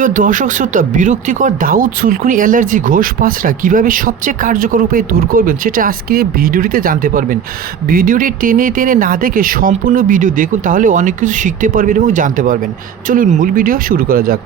সুপ্রিয় দর্শক শ্রোতা, বিরক্তিকর দাউদ চুলকুনি অ্যালার্জি ঘোষ পাঁচরা কীভাবে সবচেয়ে কার্যকর উপায়ে দূর করবেন সেটা আজকে ভিডিওটিতে জানতে পারবেন। ভিডিওটি টেনে টেনে না দেখে সম্পূর্ণ ভিডিও দেখুন, তাহলে অনেক কিছু শিখতে পারবেন এবং জানতে পারবেন। চলুন মূল ভিডিও শুরু করা যাক।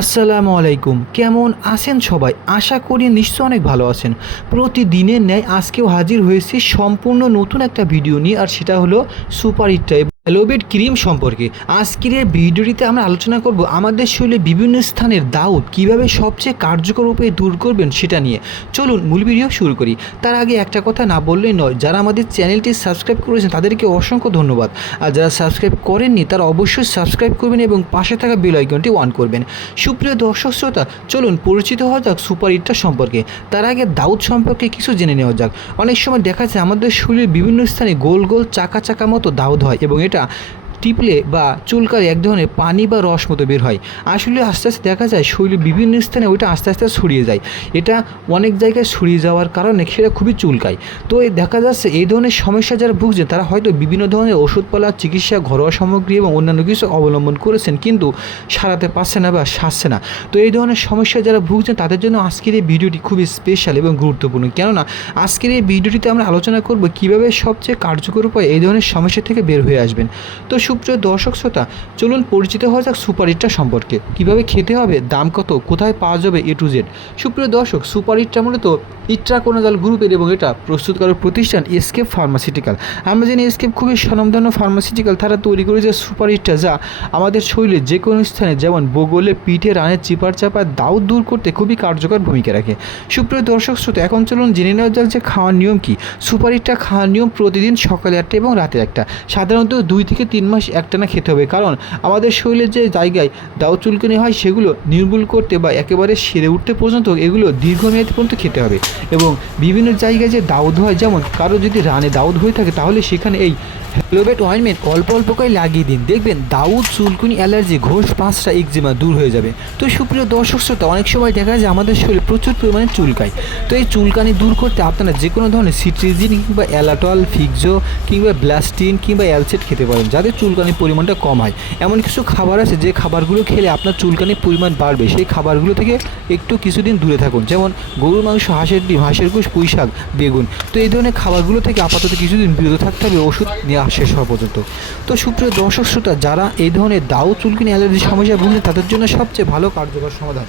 আসসালামু আলাইকুম। কেমন আছেন সবাই? আশা করি নিশ্চয় অনেক ভালো আছেন। প্রতিদিনের ন্যায় আজকেও হাজির হয়েছি সম্পূর্ণ নতুন একটা ভিডিও নিয়ে, আর সেটা হলো সুপার হিটটা। অ্যালোভেট ক্রিম সম্পর্কে। আজকের এই ভিডিওটিতে আমরা আলোচনা করব আমাদের শরীরে বিভিন্ন স্থানের দাউদ কীভাবে সবচেয়ে কার্যকর উপায়ে দূর করবেন সেটা নিয়ে। চলুন মূল ভিডিও শুরু করি। তার আগে একটা কথা না বললেই নয়, যারা আমাদের চ্যানেলটি সাবস্ক্রাইব করেছেন তাদেরকে অসংখ্য ধন্যবাদ। আর যারা সাবস্ক্রাইব করেননি তারা অবশ্যই সাবস্ক্রাইব করবেন এবং পাশে থাকা বেল আইকনটি অন করবেন। সুপ্রিয় দর্শক শ্রোতা, চলুন পরিচিত হওয়া যাক সুপার হিটটা সম্পর্কে। তার আগে দাউদ সম্পর্কে কিছু জেনে নেওয়া যাক। অনেক সময় দেখা যায় আমাদের শরীরের বিভিন্ন স্থানে গোল গোল চাকা চাকা মতো দাউদ হয় এবং এটা টিপলে বা চুলকালে এক ধরনের পানি বা রস মতো বের হয়। আসলে আস্তে আস্তে দেখা যায় শরীরের বিভিন্ন স্থানে ওইটা আস্তে আস্তে ছড়িয়ে যায়। এটা অনেক জায়গায় ছড়িয়ে যাওয়ার কারণে সেটা খুবই চুলকায়। তো এই দেখা যাচ্ছে এই ধরনের সমস্যা যারা ভুগছে, তারা হয়তো বিভিন্ন ধরনের ওষুধপালা চিকিৎসা, ঘরোয়া সামগ্রী এবং অন্যান্য কিছু অবলম্বন করেছেন কিন্তু সারাতে পারছে না বা সারছে না। তো এই ধরনের সমস্যা যারা ভুগছেন, তাদের জন্য আজকের এই ভিডিওটি খুবই স্পেশাল এবং গুরুত্বপূর্ণ। কেননা আজকের এই ভিডিওটিতে আমরা আলোচনা করব কীভাবে সবচেয়ে কার্যকর উপায়ে এই ধরনের সমস্যা থেকে বের হয়ে আসবেন। তো সুপ্রিয় দর্শক শ্রোতা, চলুন পরিচিত হওয়া যাক সুপারিটটা সম্পর্কে। কীভাবে খেতে হবে, দাম কত, কোথায় পাওয়া যাবে এ টু জেড সুপ্রিয় দর্শক সুপার হিটটা মূলত ইট্রাকোনাজাল গ্রুপের এবং এটা প্রস্তুতকারক প্রতিষ্ঠান এসকেপ ফার্মাসিউটিক্যাল আমরা জানি এসকেপ খুবই স্বনামধন্য ফার্মাসিউটিক্যাল তারা তৈরি করেছে সুপার হিটটা যা আমাদের শরীরে যে কোনো স্থানে, যেমন বগলে, পিঠে, রানে চিপার চাপা দাউদ দূর করতে খুবই কার্যকর ভূমিকা রাখে। সুপ্রিয় দর্শক শ্রোতা, এখন চলুন জেনে নেওয়া যাক যে খাওয়ার নিয়ম কি। সুপারিটটা খাওয়ার নিয়ম প্রতিদিন সকালে একটা এবং রাতে একটা। সাধারণত দুই থেকে তিন মাস একটানা খেতে হবে। কারণ আমাদের শরীরের যে জায়গায় দাউ চুলকানি হয়, সেগুলো নির্মূল করতে বা একেবারে সেরে উঠতে পর্যন্ত এগুলো দীর্ঘমেয়াদী পর্যন্ত খেতে হবে। এবং বিভিন্ন জায়গায় যে দাউদ হয়, যেমন কারও যদি রানে দাউদ হয়ে থাকে, তাহলে সেখানে এই হ্যালোবেট অয়েনমেন্ট অল্প অল্প করে লাগিয়ে দিন। দেখবেন দাউদ চুলকুনি অ্যালার্জি, ঘোষ পাঁচটা একজিমা দূর হয়ে যাবে। তো সুপ্রিয় দর্শক শ্রোতা, অনেক সময় দেখা যায় আমাদের শরীরে প্রচুর পরিমাণে চুলকায়। তো এই চুলকানি দূর করতে আপনারা যে কোনো ধরনের সিট্রিজিন কিংবা অ্যালাটল ফিক্সো কিংবা ব্লাস্টিন কিংবা অ্যালসেট খেতে পারেন। যাদের চুলকানির পরিমাণটা কম হয়। এমন কিছু খাবার আছে যে খাবারগুলো খেলে আপনার চুলকানির পরিমাণ বাড়বে। সেই খাবারগুলো থেকে একটু কিছুদিন দূরে থাকুন। যেমন গরুর মাংস, হাঁসের ডিম, হাঁসের গোশ, পুঁই শাক, বেগুন। তো এই ধরনের খাবারগুলো থেকে আপাতত কিছুদিন বিরত থাকতে হবে। ওষুধ নেওয়া শেষ হওয়া পর্যন্ত। তো সুপ্রিয় দর্শক, শ্রোতা, যারা এই ধরনের দাউ চুলকানি অ্যালার্জি সমস্যা ভুগছেন, তাদের জন্য সবচেয়ে ভালো কার্যকর সমাধান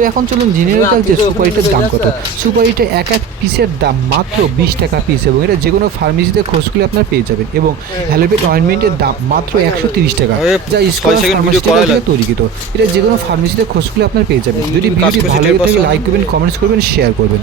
তো এখন চলুন জেনে নেওয়া যাক যে সুপারিটার দাম কত? সুপারিটা এক এক পিসের দাম মাত্র বিশ টাকা পিস এবং এটা যে কোনো ফার্মেসিতে খোঁজ করলে আপনার পেয়ে যাবেন এবং হ্যালোপেট অয়েনমেন্টের দাম মাত্র একশো তিরিশ টাকা। যা স্কোয়ার তৈরি তৈরিকৃত এটা যে কোনো ফার্মেসিতে খোঁজ করলে আপনার পেয়ে যাবেন। যদি ভিডিওটি ভালো লাগে থাকে লাইক করবেন কমেন্টস করবেন শেয়ার করবেন।